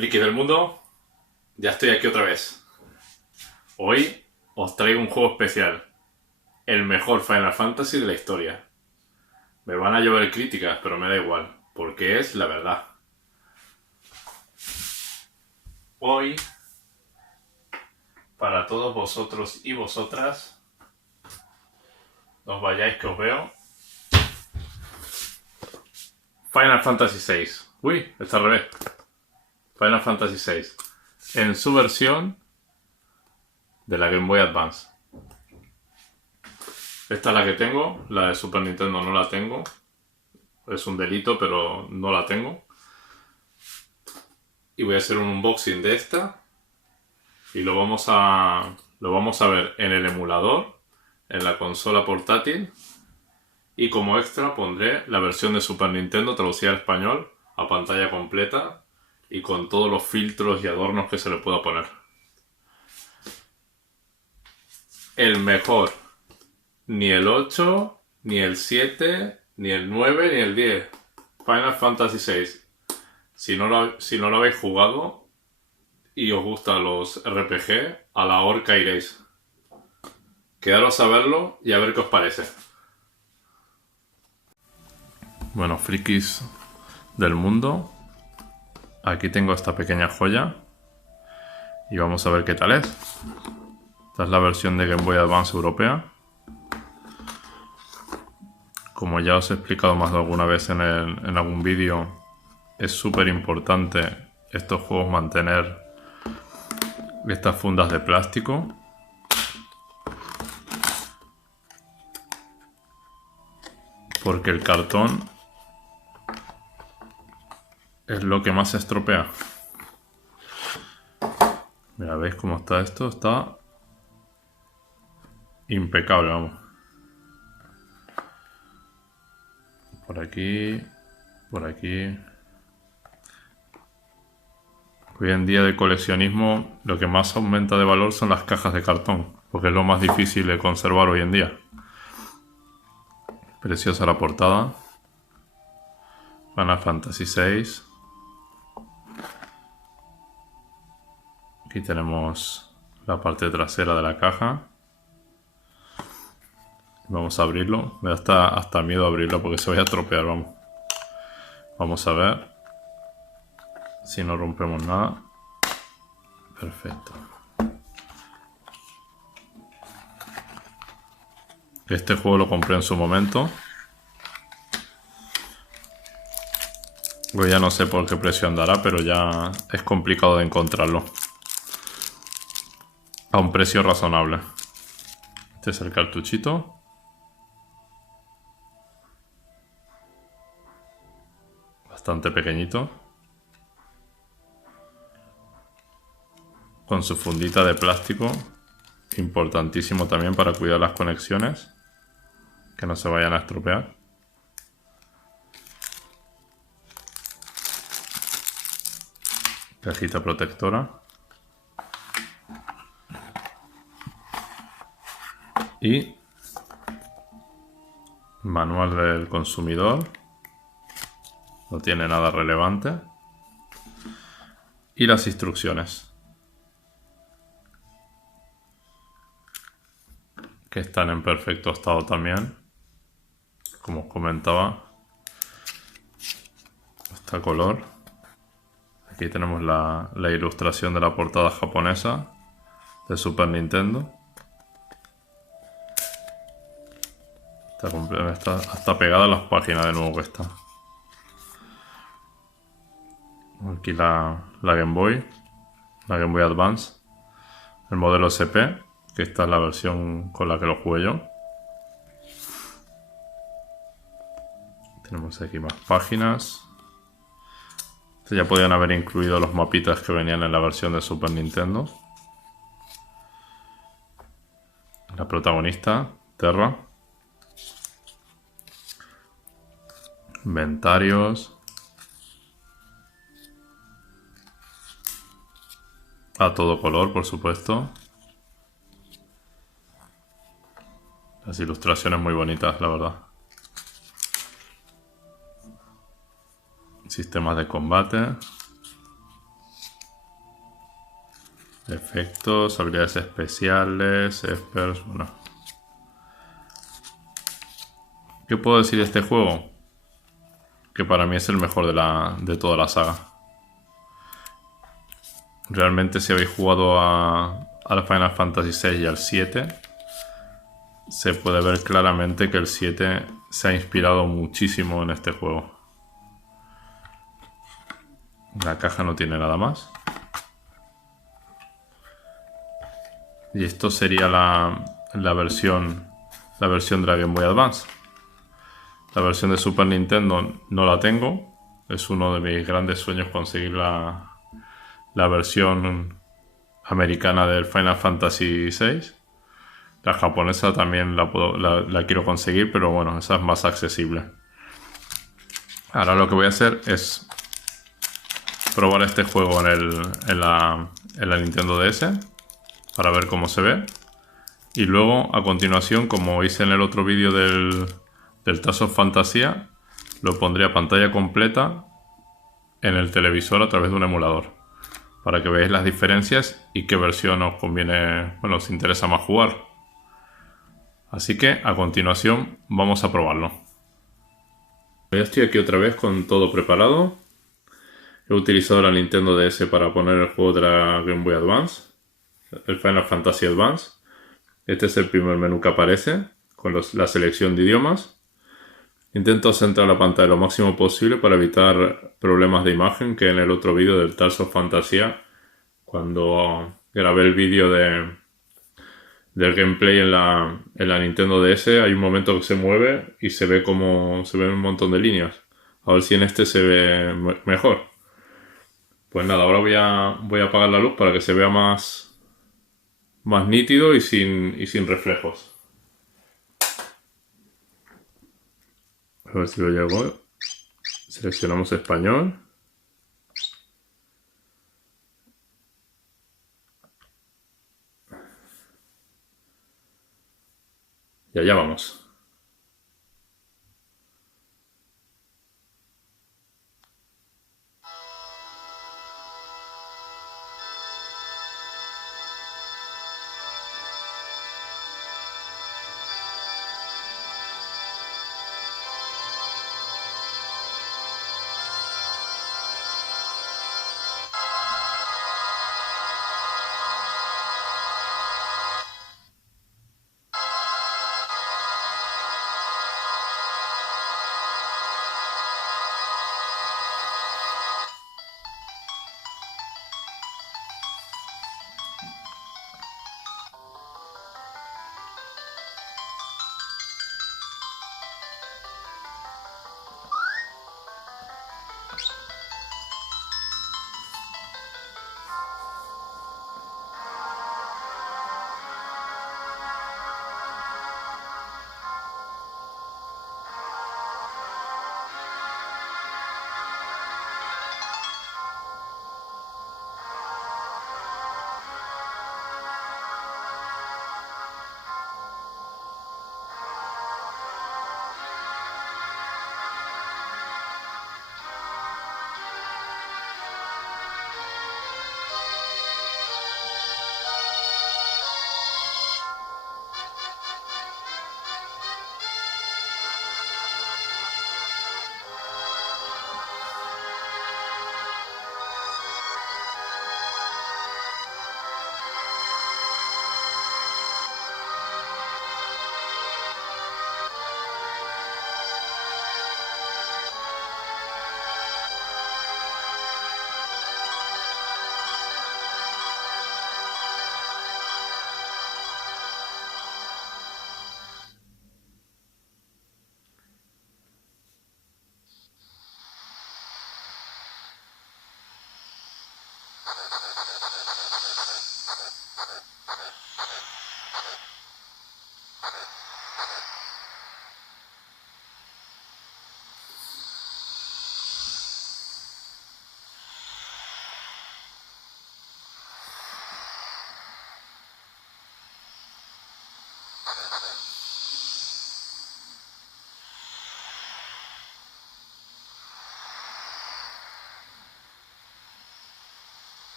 Friki del mundo, ya estoy aquí otra vez. Hoy os traigo un juego especial, el mejor Final Fantasy de la historia. Me van a llover críticas, pero me da igual, porque es la verdad. Hoy, para todos vosotros y vosotras, no os vayáis que os veo, Final Fantasy VI. Uy, está al revés. Final Fantasy VI. En su versión de la Game Boy Advance. Esta es la que tengo, la de Super Nintendo no la tengo. Es un delito, pero no la tengo. Y voy a hacer un unboxing de esta. Y lo vamos a ver en el emulador, en la consola portátil. Y como extra pondré la versión de Super Nintendo traducida al español, a pantalla completa y con todos los filtros y adornos que se le pueda poner. El mejor. Ni el 8, ni el 7, ni el 9, ni el 10. Final Fantasy VI. Si no lo habéis jugado y os gustan los RPG, a la horca iréis. Quedaros a verlo y a ver qué os parece. Bueno, frikis del mundo, aquí tengo esta pequeña joya y vamos a ver qué tal es. Esta es la versión de Game Boy Advance europea. Como ya os he explicado más de alguna vez en algún vídeo, es súper importante estos juegos mantener estas fundas de plástico. Porque el cartón es lo que más se estropea. Mira, ¿veis cómo está esto? Está impecable, vamos. Por aquí, por aquí. Hoy en día de coleccionismo lo que más aumenta de valor son las cajas de cartón, porque es lo más difícil de conservar hoy en día. Preciosa la portada. Final Fantasy VI. Aquí tenemos la parte trasera de la caja. Vamos a abrirlo. Me da hasta miedo abrirlo porque se vaya a estropear, vamos. Vamos a ver si no rompemos nada. Perfecto. Este juego lo compré en su momento. Pues ya no sé por qué precio andará, pero ya es complicado de encontrarlo. A un precio razonable. Este es el cartuchito. Bastante pequeñito. Con su fundita de plástico. Importantísimo también para cuidar las conexiones. Que no se vayan a estropear. Cajita protectora. Y manual del consumidor. No tiene nada relevante. Y las instrucciones. Que están en perfecto estado también. Como os comentaba. Este color. Aquí tenemos la ilustración de la portada japonesa de Super Nintendo. Está hasta pegada a las páginas de nuevo que está. Aquí la Game Boy Advance, el modelo SP, que esta es la versión con la que lo jugué yo. Tenemos aquí más páginas. Ya podían haber incluido los mapitas que venían en la versión de Super Nintendo. La protagonista, Terra. Inventarios. A todo color, por supuesto. Las ilustraciones muy bonitas, la verdad. Sistemas de combate. Efectos, habilidades especiales, experts, bueno. ¿Qué puedo decir de este juego? Que para mí es el mejor de toda la saga. Realmente si habéis jugado al Final Fantasy VI y al 7, se puede ver claramente que el 7 se ha inspirado muchísimo en este juego. La caja no tiene nada más. Y esto sería la versión de la Game Boy Advance. La versión de Super Nintendo no la tengo. Es uno de mis grandes sueños conseguir la versión americana del Final Fantasy VI. La japonesa también la quiero conseguir, pero bueno, esa es más accesible. Ahora lo que voy a hacer es probar este juego en la Nintendo DS para ver cómo se ve. Y luego, a continuación, como hice en el otro vídeo del Tales of Fantasia, lo pondré a pantalla completa en el televisor a través de un emulador, para que veáis las diferencias y qué versión os conviene, bueno, os interesa más jugar. Así que, a continuación, vamos a probarlo. Ya estoy aquí otra vez con todo preparado. He utilizado la Nintendo DS para poner el juego de la Game Boy Advance, el Final Fantasy Advance. Este es el primer menú que aparece, con la selección de idiomas. Intento centrar la pantalla lo máximo posible para evitar problemas de imagen, que en el otro vídeo del Tales of Fantasia, cuando grabé el vídeo del gameplay en la Nintendo DS, hay un momento que se mueve y se ve un montón de líneas. A ver si en este se ve mejor. Pues nada, ahora voy a apagar la luz para que se vea más nítido y sin reflejos. A ver si lo llego. Seleccionamos español. Y allá vamos.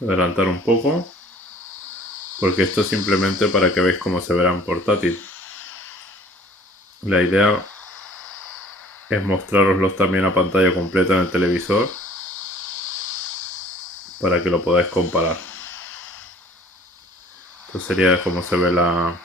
Adelantar un poco, porque esto es simplemente para que veáis cómo se verá en portátil. La idea es mostraroslos también a pantalla completa en el televisor para que lo podáis comparar. Esto sería como se ve la...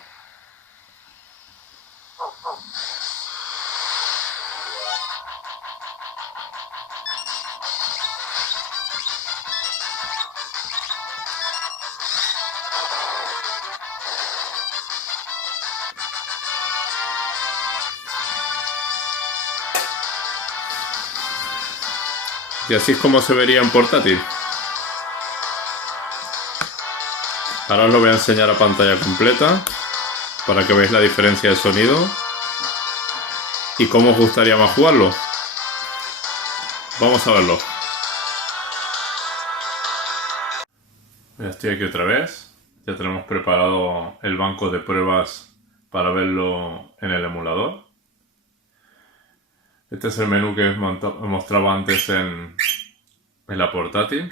Y así es como se vería en portátil. Ahora os lo voy a enseñar a pantalla completa para que veáis la diferencia de sonido y cómo os gustaría más jugarlo. Vamos a verlo. Ya estoy aquí otra vez. Ya tenemos preparado el banco de pruebas para verlo en el emulador. Este es el menú que os mostraba antes en la portátil,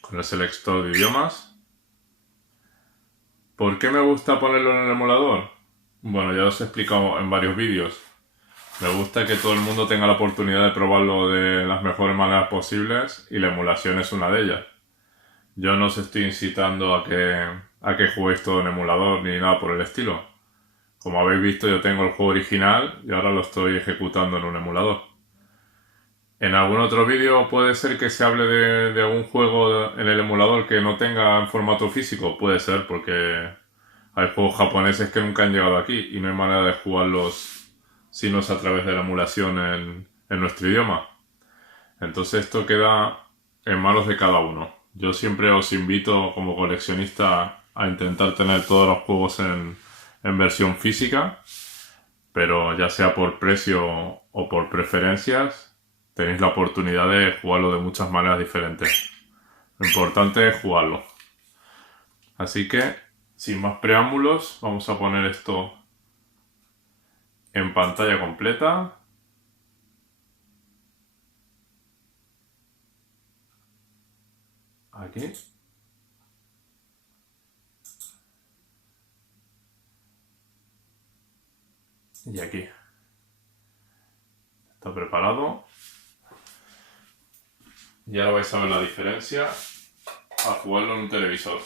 con el selector de idiomas. ¿Por qué me gusta ponerlo en el emulador? Bueno, ya os he explicado en varios vídeos. Me gusta que todo el mundo tenga la oportunidad de probarlo de las mejores maneras posibles y la emulación es una de ellas. Yo no os estoy incitando a que juguéis todo en emulador ni nada por el estilo. Como habéis visto, yo tengo el juego original y ahora lo estoy ejecutando en un emulador. En algún otro vídeo puede ser que se hable de algún juego en el emulador que no tenga en formato físico. Puede ser, porque hay juegos japoneses que nunca han llegado aquí y no hay manera de jugarlos si no es a través de la emulación en nuestro idioma. Entonces esto queda en manos de cada uno. Yo siempre os invito como coleccionista a intentar tener todos los juegos en versión física, pero ya sea por precio o por preferencias, tenéis la oportunidad de jugarlo de muchas maneras diferentes. Lo importante es jugarlo. Así que, sin más preámbulos, vamos a poner esto en pantalla completa. Aquí. Y aquí. Está preparado. Y ahora vais a ver la diferencia a jugarlo en un televisor.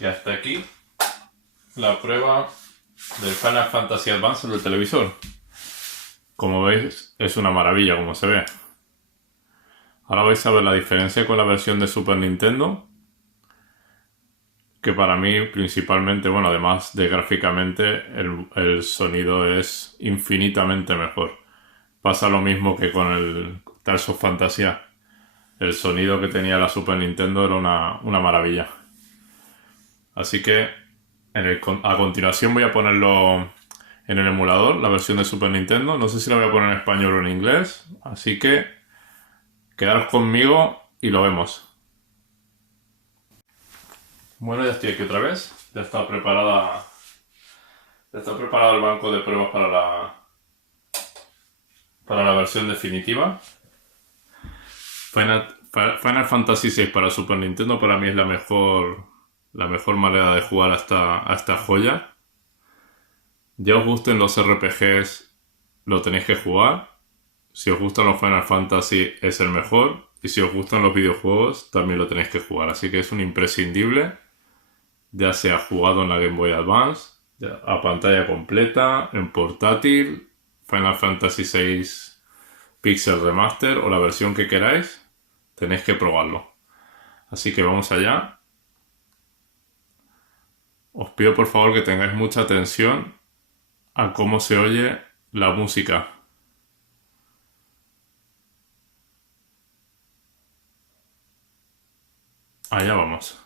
Y hasta aquí la prueba del Final Fantasy Advance en el televisor. Como veis, es una maravilla como se ve. Ahora vais a ver la diferencia con la versión de Super Nintendo, que para mí principalmente, bueno, además de gráficamente, el sonido es infinitamente mejor. Pasa lo mismo que con el Tales of Fantasia. El sonido que tenía la Super Nintendo era una maravilla. Así que a continuación voy a ponerlo en el emulador, la versión de Super Nintendo. No sé si la voy a poner en español o en inglés. Así que quedaros conmigo y lo vemos. Bueno, ya estoy aquí otra vez. Ya está preparada Está preparado el banco de pruebas para la versión definitiva. Final Fantasy VI para Super Nintendo para mí es la mejor manera de jugar a esta joya. Ya os gusten los RPGs, lo tenéis que jugar. Si os gustan los Final Fantasy es el mejor. Y si os gustan los videojuegos también lo tenéis que jugar. Así que es un imprescindible. Ya sea jugado en la Game Boy Advance, a pantalla completa, en portátil, Final Fantasy VI Pixel Remaster o la versión que queráis, tenéis que probarlo. Así que vamos allá. Os pido por favor que tengáis mucha atención a cómo se oye la música. Allá vamos.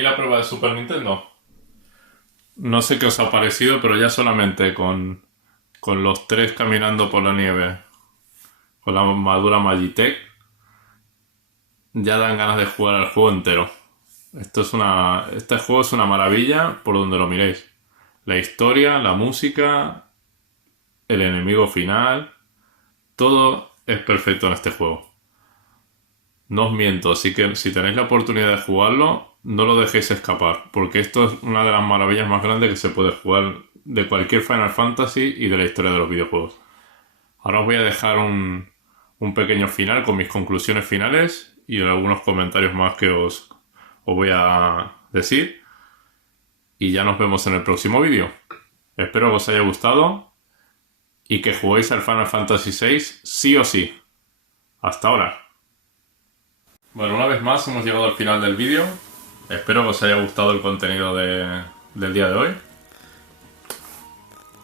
aquí la prueba de Super Nintendo. No sé qué os ha parecido, pero ya solamente con los tres caminando por la nieve, con la armadura Magitech, ya dan ganas de jugar al juego entero. Este juego es una maravilla por donde lo miréis. La historia, la música, el enemigo final, todo es perfecto en este juego. No os miento, así que si tenéis la oportunidad de jugarlo, no lo dejéis escapar, porque esto es una de las maravillas más grandes que se puede jugar de cualquier Final Fantasy y de la historia de los videojuegos. Ahora os voy a dejar un pequeño final con mis conclusiones finales y algunos comentarios más que os voy a decir. Y ya nos vemos en el próximo vídeo. Espero que os haya gustado y que juguéis al Final Fantasy VI sí o sí. Hasta ahora. Bueno, una vez más hemos llegado al final del vídeo. Espero que os haya gustado el contenido del día de hoy.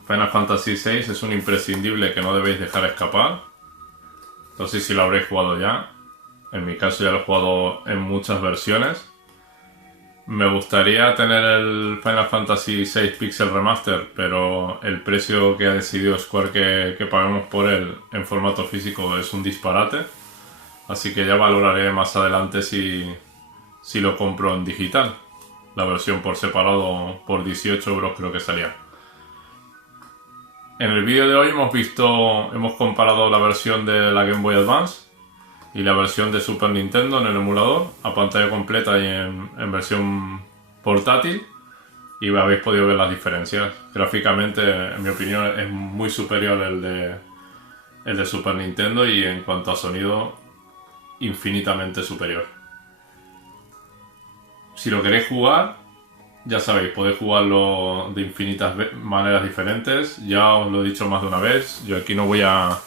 Final Fantasy VI es un imprescindible que no debéis dejar escapar. No sé si lo habréis jugado ya. En mi caso ya lo he jugado en muchas versiones. Me gustaría tener el Final Fantasy VI Pixel Remaster, pero el precio que ha decidido Square que paguemos por él en formato físico es un disparate. Así que ya valoraré más adelante si lo compro en digital. La versión por separado por 18 € creo que salía. En el vídeo de hoy hemos comparado la versión de la Game Boy Advance y la versión de Super Nintendo en el emulador a pantalla completa y en versión portátil, y habéis podido ver las diferencias. Gráficamente, en mi opinión, es muy superior el de Super Nintendo, y en cuanto a sonido, infinitamente superior. Si lo queréis jugar, ya sabéis, podéis jugarlo de infinitas maneras diferentes. Ya os lo he dicho más de una vez, yo aquí no voy a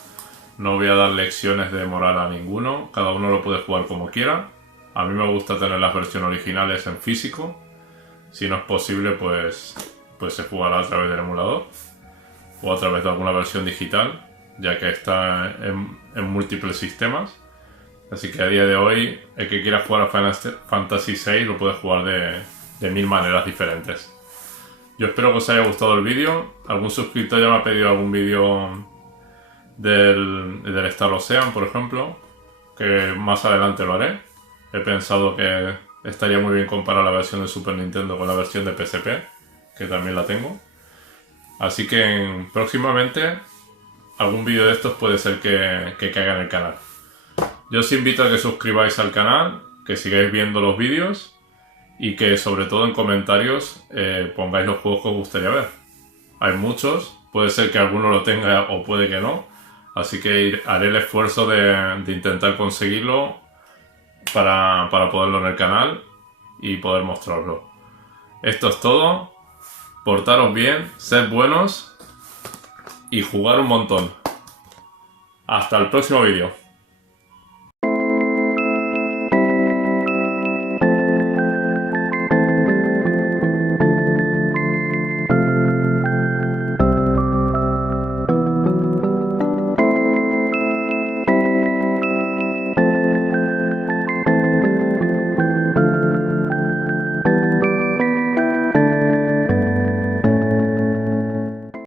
dar lecciones de moral a ninguno, cada uno lo puede jugar como quiera. A mí me gusta tener las versiones originales en físico. Si no es posible, pues se jugará a través del emulador o a través de alguna versión digital, ya que está en múltiples sistemas. Así que a día de hoy, el que quiera jugar a Final Fantasy VI lo puede jugar de 1000 maneras diferentes. Yo espero que os haya gustado el vídeo. Algún suscriptor ya me ha pedido algún vídeo del Star Ocean, por ejemplo, que más adelante lo haré. He pensado que estaría muy bien comparar la versión de Super Nintendo con la versión de PSP, que también la tengo. Así que próximamente algún vídeo de estos puede ser que caiga en el canal. Yo os invito a que suscribáis al canal, que sigáis viendo los vídeos y que sobre todo en comentarios pongáis los juegos que os gustaría ver. Hay muchos, puede ser que alguno lo tenga o puede que no, así que haré el esfuerzo de intentar conseguirlo para ponerlo en el canal y poder mostrarlo. Esto es todo, portaros bien, sed buenos y jugar un montón. Hasta el próximo vídeo.